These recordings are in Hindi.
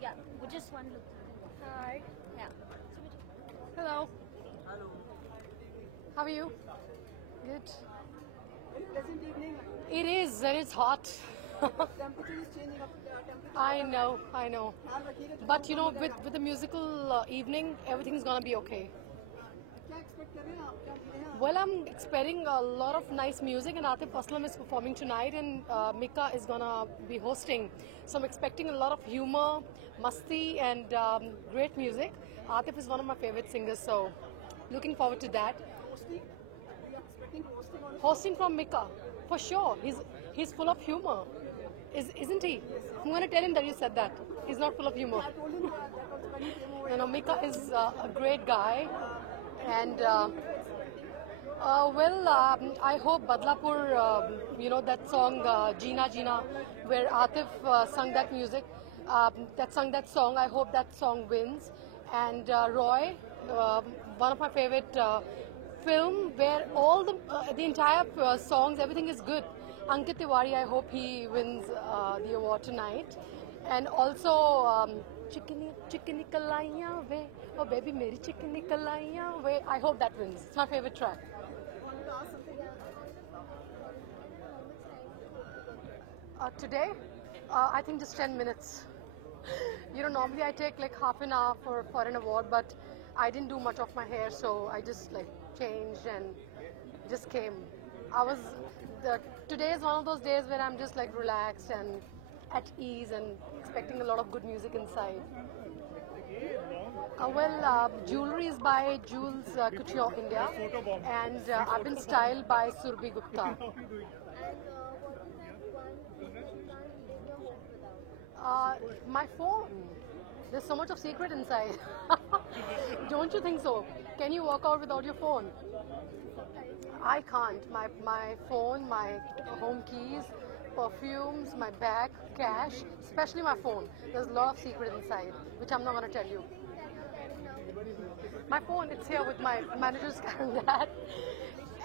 Yeah, with just one look. Hi. Yeah. Hello. How are you? Good. Very pleasant evening. It is, and it's hot. Temperature is changing up. Temperature I know. ख्याल रखिएगा कि But you know, कौन-कौन मिलेगा। with the musical evening, everything's gonna be okay. क्या expect कर रहे हैं आप? क्या उम्मीदें हैं? Well, I'm expecting a lot of nice music, and Atif Aslam is performing tonight, and Mika is gonna be hosting. So I'm expecting a lot of humor, masti, and great music. Atif is one of my favorite singers, so looking forward to that. Hosting? We are expecting hosting on. Hosting from Mika, for sure. He's full of humor, isn't he? I'm gonna tell him that you said that. He's not full of humor. I told him that was when he came over. You know, Mika is a great guy, and I hope Badlapur, you know, that song Jeena Jeena, where Atif sung that music, sung that song. I hope that song wins. And Roy, one of my favorite film where all the entire songs, everything is good. Ankit Tiwari, I hope he wins the award tonight. And also Chickeny Kalaiyan Ve, oh baby meri Chickeny Kalaiyan Ve, I hope that wins. It's my favorite track. wanted to ask something. Today, I think just 10 minutes. You know, normally I take like half an hour for an award, but I didn't do much of my hair, so I just like changed and just came. Today is one of those days where I'm just like relaxed and at ease and expecting a lot of good music inside. Jewelry is by Jules Couture India, and I've been styled by Surbhi Gupta. My phone. There's so much of secret inside. Don't you think so? Can you walk out without your phone? I can't. My phone, my home keys, perfumes, my bag, cash, especially my phone. There's a lot of secret inside, which I'm not going to tell you. My phone, it's here with my manager's carrying that.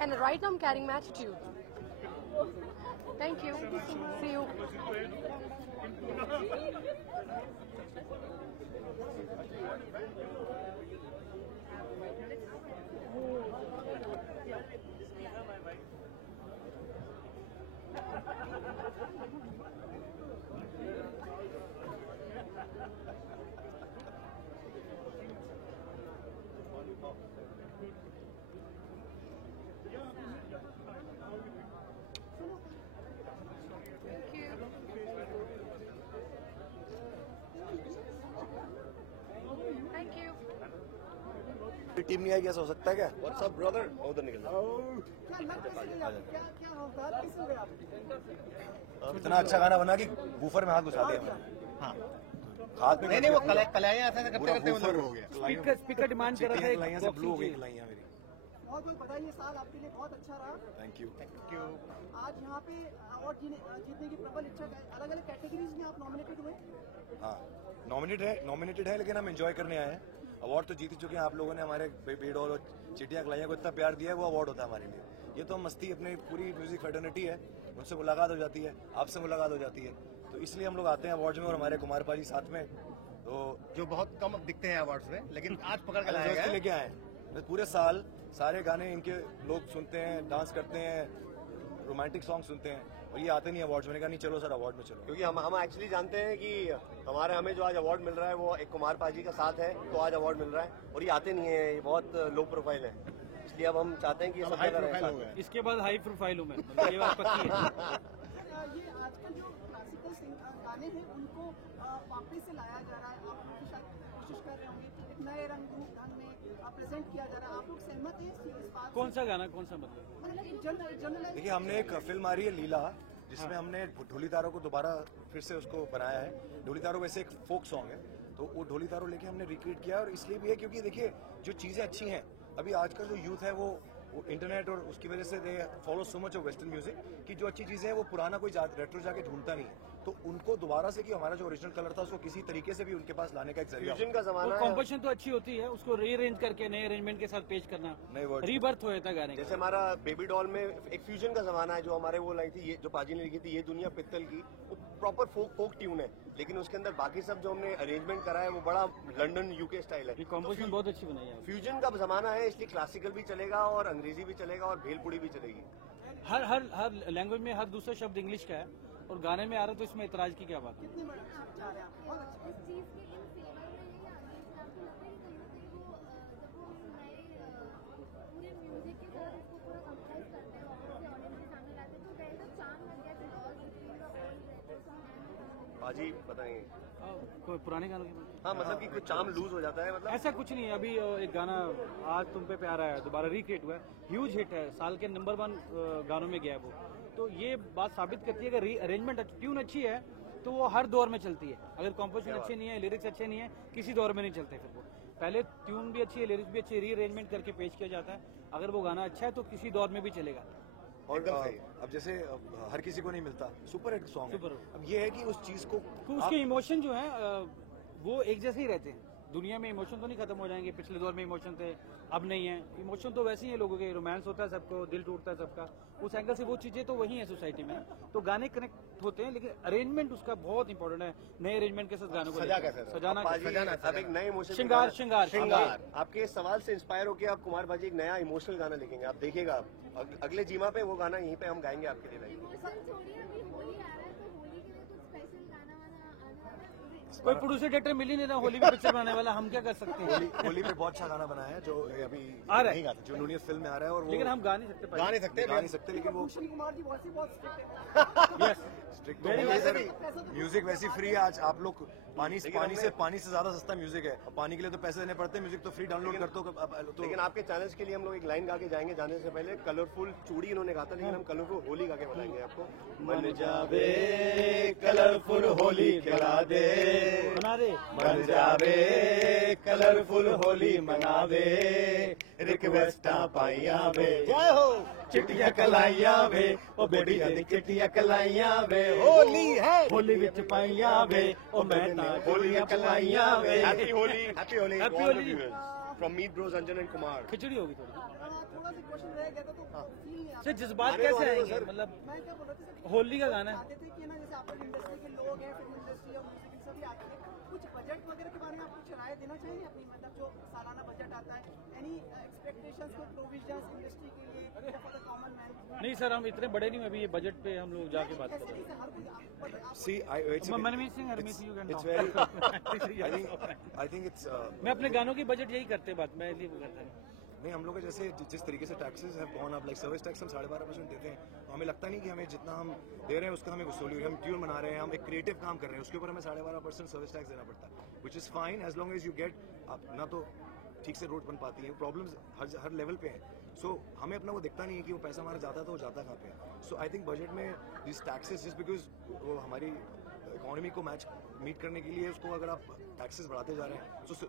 And right now I'm carrying my attitude. Thank you. See you. Thank you. Thank you. Team नहीं आई कैसा हो सकता है क्या? What's up, brother? उधर निकल जाओ। क्या लग कैसे गई आपको? क्या होता है? किस में आप? इतना अच्छा गाना बना कि बूफर में हाथ घुसा दिया मैंने। हाँ। हाथ में नहीं वो कलाइयाँ ऐसा करते करते बूफर हो गया। स्पीकर डिमांड कर रहा था कलाइयाँ से ब्लू हो गई कलाइयाँ मेरी। बहुत बहुत बधाई, ये साल आपके लिए बहुत अच्छा रहा। Thank you. आज यहाँ पे अवार्ड जीतने की प्रबल इच्छा है। अलग अलग कैटेगरीज में आप नॉमिनेटेड हुए। हाँ, नॉमिनेटेड है लेकिन हम एंजॉय करने आए हैं। अवार्ड तो जीत ही चुके हैं। आप लोगों ने हमारे भीड़ और चिटिया कलाइयाँ को इतना प्यार दिया है, वो अवार्ड होता है हमारे लिए। ये तो मस्ती अपनी पूरी म्यूजिक फर्टर्निटी है, उनसे मुलाकात हो जाती है, आपसे मुलाकात हो जाती है, तो इसलिए हम लोग आते हैं अवार्ड्स में और हमारे कुमार पाजी साथ में, तो जो बहुत कम दिखते हैं अवार्ड्स में, लेकिन आज पकड़ के लाया गया। लेके आए हैं। पूरे साल सारे गाने इनके लोग सुनते हैं, डांस करते हैं, रोमांटिक सॉन्ग सुनते हैं, और ये आते नहीं अवार्ड्स। मैंने कहा नहीं चलो सर अवार्ड में चलो, क्योंकि हम एक्चुअली जानते हैं कि हमें जो आज अवार्ड मिल रहा है वो एक कुमार पाजी का साथ है, तो आज अवार्ड मिल रहा है, और ये आते नहीं है, ये बहुत लो प्रोफाइल है, इसलिए अब हम चाहते हैं कि सब जगह रहे। इसके बाद हाई प्रोफाइल हूँ मैं, ये बात पक्की है। ये आजकल जो क्लासिकल गाने हैं उनको वापस से लाया जा रहा है, आप लोग शायद कोशिश कर रहे होंगे एक नए रंग में प्रेजेंट किया जा रहा है, आप लोग सहमत हैं इस बात? कौन सा गाना, कौन सा मतलब? जनरल देखिए हमने एक फिल्म आ रही है लीला, जिसमें हमने ढोली तारों को दोबारा फिर से उसको बनाया है। ढोली तारों वैसे एक फोक सॉन्ग है, तो वो ढोली तारों लेके हमने रिक्रिएट किया, और इसलिए भी है क्योंकि देखिए जो चीजें अच्छी हैं, अभी आजकल जो यूथ है वो वो इंटरनेट और उसकी वजह से they follow so much of western music कि जो अच्छी चीजें हैं वो पुराना कोई रेट्रो जाके ढूंढता नहीं है, तो उनको दोबारा से कि हमारा जो ओरिजिनल कलर था उसको किसी तरीके से भी उनके पास लाने का एक जरिया फ्यूजन का जमाना है। कॉम्पोजिशन तो अच्छी होती है, उसको रीअरेंज करके नए अरेंजमेंट के साथ पेश करना, नए वर्ड रीबर्थ हो जाता है गाने का। जैसे हमारा बेबी डॉल में एक फ्यूजन का जमाना है, जो हमारे वो लाई थी, ये जो पाजी ने लिखी थी, ये दुनिया पित्तल की, वो प्रॉपर फोक ट्यून है, लेकिन उसके अंदर बाकी सब जो हमने अरेंजमेंट करा है वो बड़ा लंदन यूके स्टाइल है। ये कॉम्पोजिशन बहुत अच्छी बनाई है। फ्यूजन का जमाना है, इसलिए क्लासिकल भी चलेगा और अंग्रेजी भी चलेगा और भेलपुड़ी भी चलेगी। हर लैंग्वेज में हर दूसरा शब्द इंग्लिश का है और गाने में आ रहा है, तो इसमें इतराज की क्या बात है? कितने बड़े चाह रहे हैं आप? बहुत अच्छा। इस चीज के इन फेवर में है या अगेंस्ट? आपको लगता है कि कहीं ना कहीं वो जब वो नए पूरे म्यूजिक के साथ उसको पूरा कंपोज करते हैं और उसे ऑडियंस के सामने लाते हैं, तो there is a charm that gets lost between the whole रहते पाजी बताएंगे। कोई पुराने गानों की बात? हाँ, मतलब कि कुछ चार्म लूज हो जाता है, मतलब ऐसा कुछ नहीं है। अभी एक गाना आज तुम पे प्यारा है दोबारा रिक्रिएट हुआ है, ह्यूज हिट है, साल के नंबर 1 गानों में गया है वो। तो ये बात साबित करती है कि अरेंजमेंट ट्यून अच्छी है तो वो हर दौर में चलती है। अगर कॉम्पोजिशन अच्छे नहीं है, लिरिक्स अच्छे नहीं है, किसी दौर में नहीं चलते फिर वो। पहले ट्यून भी अच्छी है, लिरिक्स भी अच्छी है, रीअरेंजमेंट करके पेश किया जाता है। अगर वो गाना अच्छा है तो किसी दौर में भी चलेगा। और अब जैसे हर किसी को नहीं मिलता सुपर हिट सॉन्ग है। Super hit. अब ये है कि उस चीज को तो उसके इमोशन जो है वो एक जैसे ही रहते हैं। दुनिया में इमोशन तो नहीं खत्म हो जाएंगे, पिछले दौर में इमोशन थे अब नहीं है। इमोशन तो वैसे ही है, लोगों के रोमांस होता है, सबको दिल टूटता है सबका, उस एंगल से वो चीजें तो वही है सोसाइटी में। तो गाने कनेक्ट होते हैं, लेकिन अरेंजमेंट उसका बहुत इंपॉर्टेंट है। नए अरेंजमेंट के साथ गानों को सजा कैसे सजाना अब एक नए इमोशन श्रृंगार। आपके इस सवाल से इंस्पायर होकर आप कुमार भाजी एक नया इमोशनल गाना लिखेंगे, आप देखिएगा अगले जीमा पे वो गाना यहीं पे हम गाएंगे आपके लिए। इमोशन छोड़िए, अभी होली आ रहा है तो होली के लिए कुछ स्पेशल गाना वाना आना है? कोई प्रोड्यूसर डायरेक्टर मिल ही नहीं रहा होली में पिक्चर बनाने वाला, हम क्या कर सकते हैं? होली पे बहुत अच्छा गाना बनाया है जो अभी आ रहा है। नहीं गाता, जो नूनियत फिल्म में आ रहा है, और वो लेकिन हम गा नहीं सकते। गा नहीं सकते, गा नहीं सकते, लेकिन वो भूषण कुमार जी वैसे बहुत स्ट्रिक्ट है। यस स्ट्रिक्ट तो है सर। म्यूजिक वैसी फ्री है आज, आप लोग पानी से ज्यादा सस्ता म्यूजिक है। पानी के लिए तो पैसे देने पड़ते हैं, म्यूजिक तो फ्री डाउनलोड करते हो। तो लेकिन आपके चैनल्स के लिए हम लोग एक लाइन गा के जाएंगे जाने से पहले। कलरफुल चूड़ी इन्होंने कहा था, लेकिन हम कलरफुल होली गा के बताएंगे आपको। मन जावे कलरफुल होली खिला दे, बना दे मन जावे कलरफुल होली मनावे, रिक्वेस्टा पाइया वे, जय हो चिट्टियां कलाइया वे, ओ बेबी दी चिट्टियां कलाइया वे, होली है होली विच पाइया वे, ओ मैं ता होलियां कलाइया वे। Happy Holi, happy Holi, Happy Holi। From Meet Bros Anjan and Kumar. खिचड़ी होगी थोड़ी। थोड़ा सा क्वेश्चन रह गया था तो फील नहीं आता। सर जज्बात कैसे आएंगे? मतलब मैं क्या बोल रहा था सर, होली का गाना है। चाहते थे कि ना जैसे आप लोग इंडस्ट्री के लोग हैं, फिल्म इंडस्ट्री और म्यूजिक सभी आते हैं, कुछ बजट वगैरह के बारे में आप कुछ राय देना चाहेंगे अपनी? मतलब जो सालाना बजट आता है, एनी एक्सपेक्टेशंस को प्रोविजंस इंडस्ट्री के लिए फॉर द कॉमन मैन? नहीं सर, हम इतने बड़े नहीं, अभी ये बजट पे हम लोग जाके बात कर रहे हैं। हर कोई आप See, Manmeet Singh Harmeet you can it's very, I think it's मैं अपने गानों की बजट यही करते बात, मैं इसलिए वो करता हूँ। नहीं, हम लोग का जैसे जिस तरीके से टैक्सेस है gone up, like service tax हम 12.5% देते हैं, तो हमें लगता नहीं कि हमें जितना हम दे रहे हैं उसका हमें वसूली हो रही है। हम ट्यून बना रहे हैं, हम एक क्रिएटिव काम कर रहे हैं, उसके ऊपर हमें 12.5% सर्विस टैक्स देना पड़ता है, which is fine as long as you get. आप ना तो ठीक से रोड बन पाती है, प्रॉब्लम्स हर लेवल पे है। सो हमें अपना वो दिखता नहीं है कि वो पैसा हमारा जाता है तो वो जाता कहाँ पे है। सो आई थिंक बजट में दिस टैक्सेस जस्ट बिकॉज वो हमारी इकोनॉमी को मीट करने के लिए उसको अगर आप टैक्सेस बढ़ाते जा रहे हैं, सो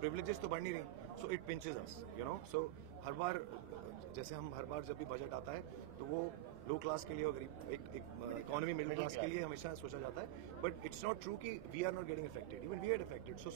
प्रिविलेजेस तो बढ़ नहीं रही, so it pinches us, you know. So हर बार जैसे हम हर बार जब भी बजट आता है तो वो लो क्लास के लिए और गरीब एक इकोनॉमी मिडिल क्लास के लिए हमेशा सोचा जाता है, बट इट्स नॉट ट्रू कि we are not getting affected, even we are affected. So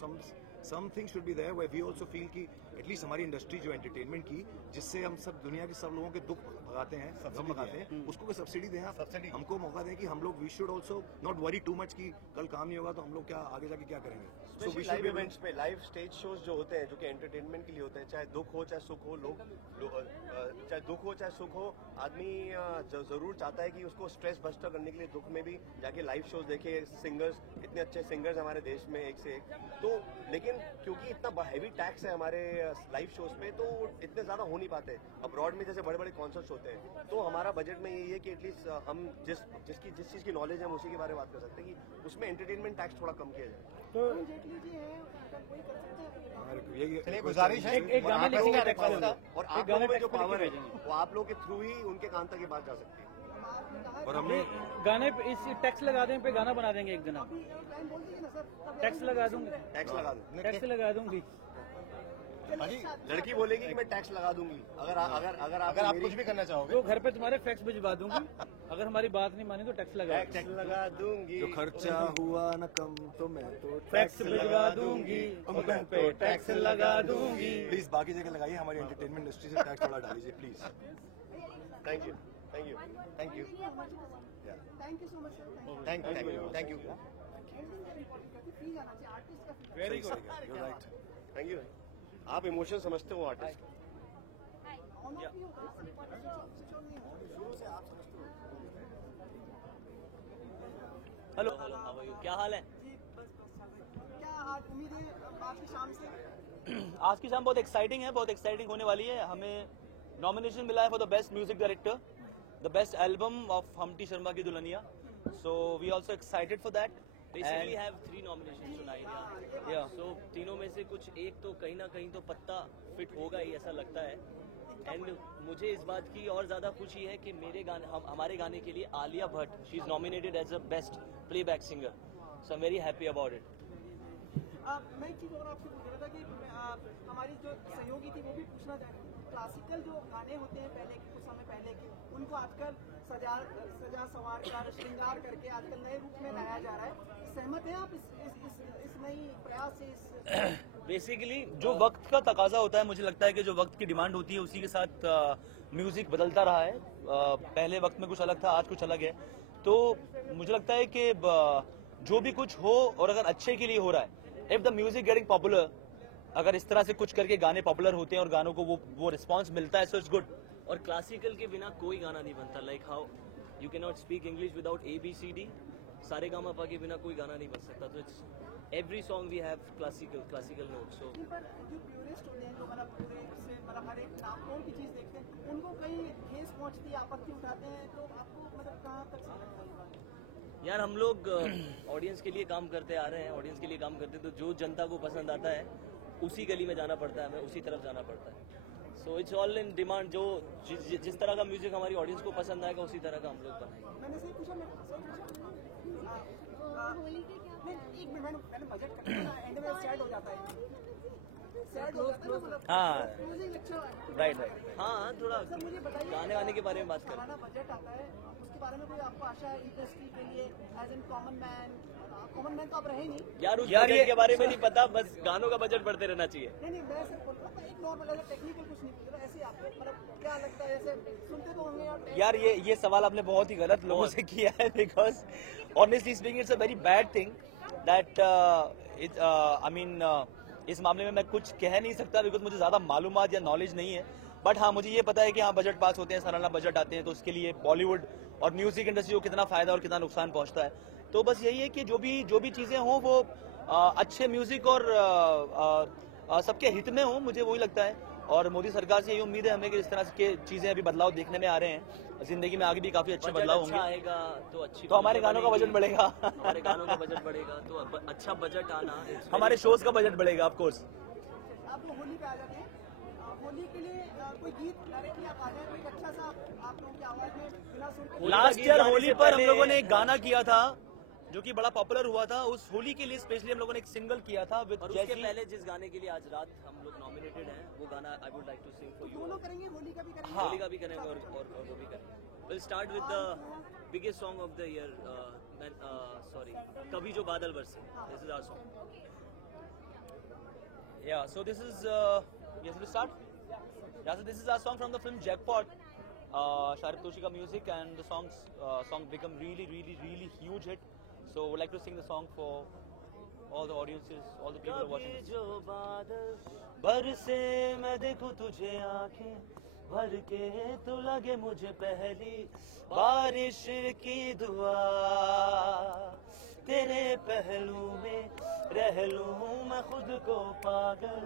some things should be there where we also feel कि एटलीस्ट हमारी इंडस्ट्री जो एंटरटेनमेंट की, जिससे हम सब दुनिया के सब लोगों के दुख भगाते हैं, गम भगाते हैं, उसको सब्सिडी दें आप, हमको मौका दें कि हम लोग we should also not worry too much कि कल काम नहीं होगा तो हम लोग क्या आगे जाके क्या करेंगे। सो वी लाइव इवेंट्स पे, लाइव स्टेज शोज जो होते हैं, जो कि एंटरटेनमेंट के लिए होते हैं, चाहे दुख हो चाहे सुख हो, चाहे दुख हो चाहे सुख हो, आदमी जरूर चाहता है कि उसको स्ट्रेस बस्टर करने के लिए दुख में भी जाके लाइव शोज देखे। सिंगर्स, इतने अच्छे सिंगर्स हमारे देश में एक से एक, तो लेकिन क्योंकि इतना हैवी टैक्स है हमारे लाइव शोज पे, तो इतने ज्यादा हो नहीं पाते। अब्रॉड में जैसे बड़े बड़े कॉन्सर्ट्स होते हैं, तो हमारा बजट में यही है कि एटलीस्ट हम जिस चीज की नॉलेज है हम उसी के बारे में बात कर सकते हैं कि उसमें एंटरटेनमेंट टैक्स थोड़ा कम किया जाए। तो जेटली जी हैं, अगर कोई कर सकते हैं यही गुजारिश है, एक गाना लिखेंगे टैक्स वाला, और एक आप गाना लोगों में जो टैक्स पावर है भेजेंगे। वो आप लोगों के थ्रू ही उनके कान तक ये बात जा सकती है। और हमने गाने पे इस टैक्स लगा दें पे गाना बना देंगे एक दिन आप। टाइम बोल दीजिए ना सर, टैक्स लगा दूंगी, टैक्स लगा दो। टैक्स लगा दूंगी। चलिए, साथ- लड़की बोलेगी कि मैं टैक्स लगा दूंगी अगर आप कुछ भी करना चाहोगे तो घर पे तुम्हारे फैक्स भिजवा दूंगी, अगर हमारी बात नहीं मानी तो टैक्स लगा टैक्स लगा दूंगी जो खर्चा हुआ न कम तो मैं तो टैक्स भिजवा दूंगी और तुम पे टैक्स लगा दूंगी। प्लीज बाकी जगह लगाइए, हमारी एंटरटेनमेंट इंडस्ट्री से टैक्स थोड़ा डालिए please. Thank you thank you thank you thank you so much sir. Thank you thank you feel आना चाहिए आर्टिस्ट का feel। Very good. You're right. Thank you आप इमोशन समझते हो आर्टिस्ट ऑन ऑफ भी होगा, स्विच ऑन नहीं होगा। Hello hello how are you, क्या हाल है? जी बस क्या आज उम्मीद है आज की शाम से आज की शाम बहुत एक्साइटिंग है, बहुत एक्साइटिंग होने वाली है। हमें नॉमिनेशन मिला है for the best music director, the best album of Humpty Sharma की Dulhania, so we also excited for that. Basically have 3 nominations tonight, yeah so तीनों में से कुछ एक तो कहीं ना कहीं तो पत्ता फिट होगा ही, ऐसा लगता है। एंड मुझे इस बात की और ज़्यादा खुशी है कि मेरे गाने हमारे गाने के लिए Alia Bhatt, she is nominated as a best playback singer, so I am very happy about it. मैं एक चीज़ और आपसे पूछ रहा था कि हमारी जो सहयोगी थी वो भी पूछना चाह रही थी, क्लासिकल जो गाने होते हैं पहले के कुछ समय पहले के, उनको आजकल सजा संवार कर श्रृंगार करके आजकल नए रूप में लाया जा रहा है। सहमत हैं आप इस नई प्रयास से? बेसिकली जो वक्त का तकाजा होता है, मुझे लगता है कि जो वक्त की डिमांड होती है उसी के साथ म्यूजिक बदलता रहा है। पहले वक्त में कुछ अलग था, आज कुछ अलग है। तो मुझे लगता है कि जो भी कुछ हो और अगर अच्छे के लिए हो रहा है, if the music getting popular, अगर इस तरह से कुछ करके गाने पॉपुलर होते हैं और गानों को वो रिस्पॉन्स मिलता है, सो इट्स गुड। और क्लासिकल के बिना कोई गाना नहीं बनता, like how you can not speak English without ABCD, सारे गामा के बिना कोई गाना नहीं बन सकता। तो it's every song we have classical note. So पर जो प्योरिस्ट होते हैं, जो मतलब पूरे से मतलब हर एक नामतोड़ की चीज़ देखते हैं, उनको कहीं ठेस पहुंचती है, आपत्ति उठाते हैं, तो आपको मतलब कहाँ तक सही लगता है ये बात? यार हम लोग ऑडियंस के लिए काम करते आ रहे हैं, ऑडियंस के लिए काम करते हैं, तो जो जनता को पसंद आता है उसी गली में जाना पड़ता है, हमें उसी तरफ जाना पड़ता है। So it's all in demand, जो जिस तरह का म्यूजिक हमारी ऑडियंस को पसंद आएगा उसी तरह का हम लोग बनाएंगे। मैंने सही पूछा, मैं सही पूछा? होली के क्या नहीं, एक मिनट, मैंने बजट कर लिया, एंड में सैड हो जाता है, सैड हो जाता है ना, मतलब हाँ म्यूजिक अच्छा है। राइट। हाँ थोड़ा सर मुझे बताइए, गाने वाने के बारे में बात करें। सालाना बजट आता है, उसके बारे में कोई आपको आशा है इंडस्ट्री के लिए एज एन कॉमन मैन तो आप रहे नहीं? यार उस यार बजट ये के बारे में नहीं पता, बस गानों का बजट बढ़ते रहना चाहिए। नहीं मैं सिर्फ बोल रहा था, एक नॉर्मल ऐसा टेक्निकल कुछ नहीं पूछ रहा, ऐसे ही आपको मतलब क्या लगता है, ऐसे सुनते तो होंगे यार ये सवाल आपने बहुत ही गलत लोगों से किया है, because honestly speaking it's a very bad thing that I mean इस मामले में मैं कुछ कह नहीं सकता बिकॉज मुझे ज्यादा मालूमात या नॉलेज नहीं है। बट हाँ, मुझे ये पता है कि हाँ बजट पास होते हैं, सालाना बजट आते हैं, तो उसके लिए बॉलीवुड और म्यूजिक इंडस्ट्री को कितना फायदा और कितना नुकसान पहुंचता है। तो बस यही है कि जो भी चीजें हों वो अच्छे म्यूजिक और सबके हित में हो, मुझे वही लगता है। और मोदी सरकार से यही उम्मीद है हमें कि इस तरह के चीजें अभी बदलाव देखने में आ रहे हैं, जिंदगी में आगे भी काफी अच्छे बदलाव अच्छा होंगे। आएगा तो अच्छी, तो हमारे गानों का बजट बढ़ेगा हमारे गानों का बजट बढ़ेगा, तो अच्छा बजट आना, हमारे शोज का बजट बढ़ेगा ऑफ कोर्स। आप लोग होली पे आ जाते हैं, होली के लिए कोई गीत डायरेक्टली आप आ जाए, कोई अच्छा सा आप लोगों की आवाज में बिना सुर के लास्ट ईयर होली पर हम लोगों ने एक गाना किया था जो कि बड़ा पॉपुलर हुआ था। उस होली के लिए स्पेशली हम लोगों ने एक सिंगल किया था विद और उसके जैसी। पहले जिस गाने के लिए आज रात हम लोग नॉमिनेटेड हैं, वो गाना I would like to sing for you. दोनों करेंगे, होली का भी करेंगे। हाँ। होली का भी करेंगे और वो भी करेंगे। Will start with the biggest song of the year, sorry, कभी जो बादल बरसे। This is our song. Yeah, so this is yes, we start. Yeah, so this is our song from the film Jackpot. Sharif Toshi ka music, and the song become really huge hit. So would like to sing the song for all the audiences, all the people who are watching कभी this. जो बादल बरसे मैं देखूं तुझे आंखें भर के, तो लगे मुझे पहली बारिश की दुआ, तेरे पहलू में रह लूं मैं खुद को पागल,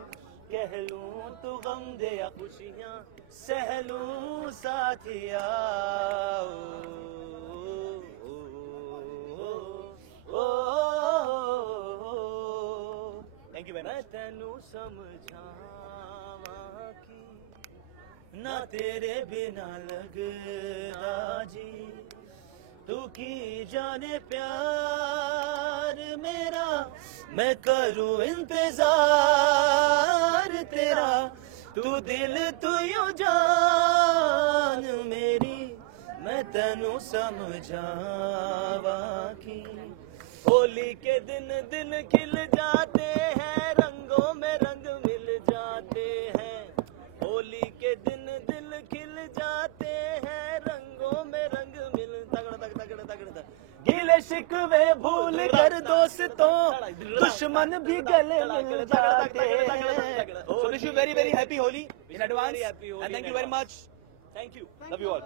कह लूं तू गम दे या खुशियां सह लूं साथिया। Thank you very मैं much. तेनू समझावा की ना तेरे बिना लगदा जी, तू की जाने प्यार मेरा, मैं करूं इंतजार तेरा, तू दिल तू यू जान मेरी, मैं तेनू समझावा की। होली के दिन दिल खिल जाते हैं, रंगों में रंग मिल जाते हैं। होली के दिन दिल खिल जाते हैं, रंगों में रंग मिल तगड़ तगड़ तगड़ तगड़ तगड़। गिले शिकवे भूल कर दोस्तों, दुश्मन भी गले मिल जाते हैं। So wish you very very happy Holi in advance, and thank you very much. Thank you. Love you all.